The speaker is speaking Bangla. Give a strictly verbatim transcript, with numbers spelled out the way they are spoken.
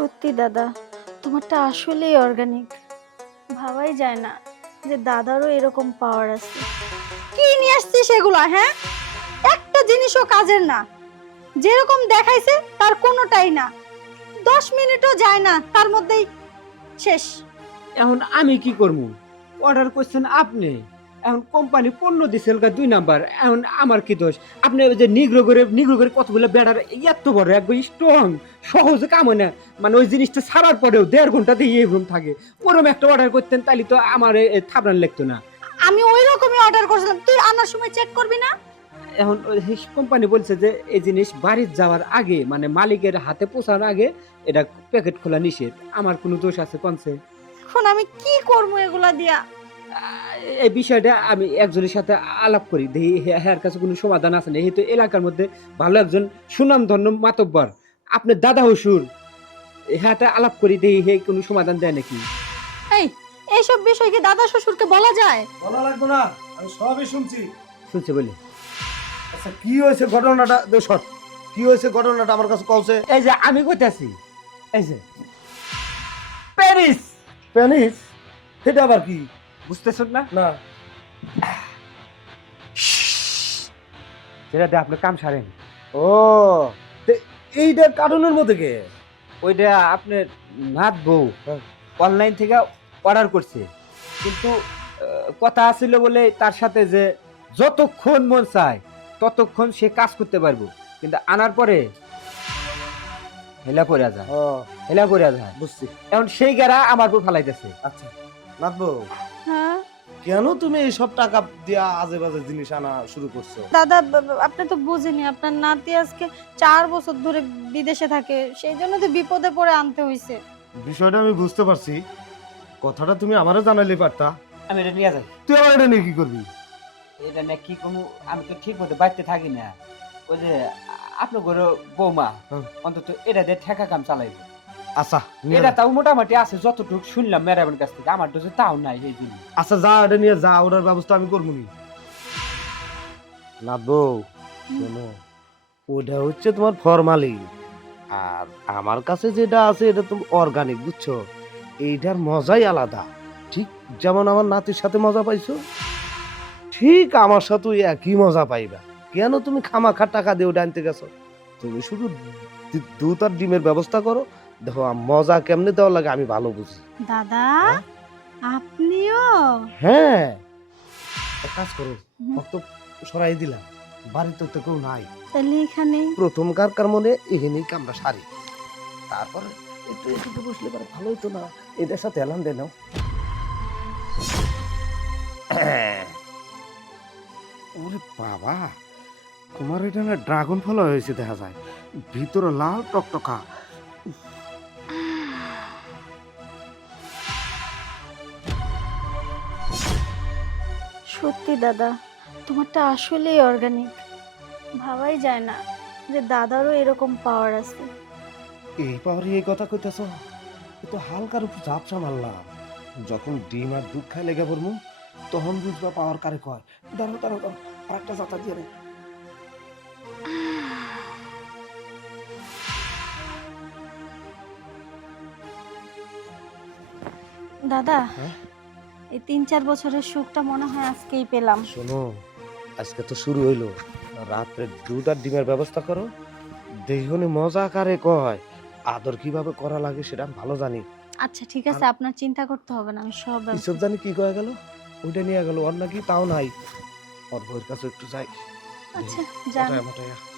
সত্যি দাদা, তোমারটা আসলেই অর্গানিক। ভাবাই যায় না যে দাদারও এরকম পাওয়ার আছে। কি নিয়ে আসছিস এগুলা? হ্যাঁ, একটা জিনিসও কাজের না। যেরকম দেখাইছে তার কোনোটাই না। দশ মিনিটও যায় না তার মধ্যেই শেষ। এখন আমি কি করবো? অর্ডার করছেন আপনি, এখন কোম্পানি পণ্য দিছিল গা দুই নাম্বার, এখন আমার কি দোষ? আপনি ওই যে নিগ্রো করে নিগ্রো করে কতগুলো বেড়ার এত বড় একবার স্ট্রং সহজে কাম হয় না, মানে ওই জিনিসটা ছাড়ার পরেও দেড় ঘন্টা দিয়ে এরকম থাকে। ওরকম একটা অর্ডার করতেন তাহলে তো আমার থাবড়ান লাগতো না। আমি ওই রকমই অর্ডার করছিলাম, তুই আনার সময় চেক করবি না? এখন কোম্পানি বলছে যে এই জিনিস বাড়ির যাওয়ার আগে, মানে মালিকের হাতে পৌঁছানোর আগে এটা প্যাকেট খোলা নিষেধ। আমার কোনো দোষ আছে কনসে? এখন আমি কি করবো এগুলা দিয়া? এই বিষয়টা আমি একজনের সাথে আলাপ করি, দেখি হ্যার কাছে কোনো সমাধান আছে না। এই তো এলাকার মধ্যে ভালো একজন সুনামধন্য মাতব্বর, আপনার দাদা হসুর, হ্যাঁটা আলাপ করি, দেখি হে কোনো সমাধান দেয় নাকি। এই এইসব বিষয় কি দাদা শ্বশুরকে বলা যায়? বলা লাগবে না, আমি সবই শুনছি। শুনছে বলে? আচ্ছা কি হয়েছে ঘটনাটা? শর্ট কি হয়েছে ঘটনাটা আমার কাছে কলছে। এই যে আমি কইতাছি, এই যে প্যারিস। প্যানিস? সেটা আবার কি? বুঝতেছেন না? না। যেটা দিয়ে আপনি কাম সারেন ও, তে এইটা কার্টুনের মধ্যে কে? ওইটা আপনার নাত বউ অনলাইন থেকে অর্ডার করছে, কিন্তু আহ, কথা আছিল বলে তার সাথে যে যতক্ষণ মন চায় ততক্ষণ সে কাজ করতে পারবো, কিন্তু আনার পরে হেলা পড়ে যায়, ও হেলা পড়ে যায়। বুঝছি। এখন সেই গেরা আমার উপর ফালাইতেছে। আচ্ছা নাথবো, হ্যাঁ কেন তুমি এইসব টাকা দিয়া আজে বাজে জিনিস আনা শুরু করছো? দাদা, ব- ব- আপনি তো বুঝেনি, আপনার নাতি আজকে চার বছর ধরে বিদেশে থাকে, সেই জন্য তো বিপদে পড়ে আনতে হইছে। বিষয়টা আমি বুঝতে পারছি, কথাটা তুমি আমারও জানাইলে পারতা। আমি এটা নিয়ে যাই। তুই আমার এটা নিয়ে কি করবি? এটা নিয়ে কি কমু, আমি তো ঠিক মতো বাড়িতে থাকি না। ওই যে আপনার ঘরে বৌমা হুম। অন্তত এটা দিয়ে ঠেকা কাম চালাইবে। আচ্ছা নিয়ে এটা যা। তাও মোটামুটি আছে, যতটুকু শুনলাম ম্যাডামের কাছ থেকে। আমার তো যে তাও নাই এই জন্য। আচ্ছা যা, এটা নিয়ে যা, ওটার ব্যবস্থা আমি করবো নি। নাথবো শোনো, ওটা হচ্ছে তোমার ফরমালি, আর আমার কাছে যেটা আছে এটা তুমি অর্গানিক, বুঝছো? এইটার মজাই আলাদা। ঠিক যেমন আমার নাতির সাথে মজা পাইছো, ঠিক আমার সাথে একই মজা পাইবা। কেন তুমি খামাখা টাকা দিয়ে ওটা আনতে গেছো? তুমি শুধু দু- দুধ আর ডিমের ব্যবস্থা করো, দেখো আম- মজা কেমনে দেওয়া লাগে আমি ভালো বুঝি। দাদা, হ্যাঁ? আপনিও? হ্যাঁ, এক কাজ করো, হুম। রক্ত সরাই দিলাম, বাড়িতে তো কেউ নাই। তাহলে এখানে প্রথম কার কার মনে এখানেই কামড়া সারি, তারপরে একটু একটু বসলে পরে ভালো হতো না? এটার সাথে এলান দে নাও। ওরে বাবা, তোমার এটা না ড্রাগন ফল হয়েছে দেখা যায়, ভিতরে লাল টকটকা। সত্যি দাদা, তোমারটা আসলেই অর্গানিক। ভাবাই যায় না যে দাদারও এরকম পাওয়ার আছে। এই পাওয়ারে এই কথা কইতেছ? এ তো হালকার উপর ঝাপসা মারলাম। যখন ডিম আর দুধ খাই লেগে পড়বো তখন বুঝবা পাওয়ার কারে কয়। দাঁড়াও দাঁড়াও দাঁড়াও, আর একটা জাতা দিয়ে নে। দাদা, হ্যাঁ? এই তিন চার বছরের সুখটা মনে হয় আজকেই পেলাম। শোনো, আজকে তো শুরু হইলো, রাত্রে দুধ আর ডিমের ব্যবস্থা করো। দেখুন মজা কারে কয়, আদর কিভাবে করা লাগে সেটা আমি ভালো জানি। আচ্ছা ঠিক আছে, আপনার চিন্তা করতে হবে না, আমি সব এসব ব্যবস্থা। জানি কি কয়ে গেল, ওইটা নিয়ে গেল, ওর নাকি তাও নাই। ওর বউয়ের কাছে একটু যাই। আচ্ছা যান। মোটায়া মোটায়া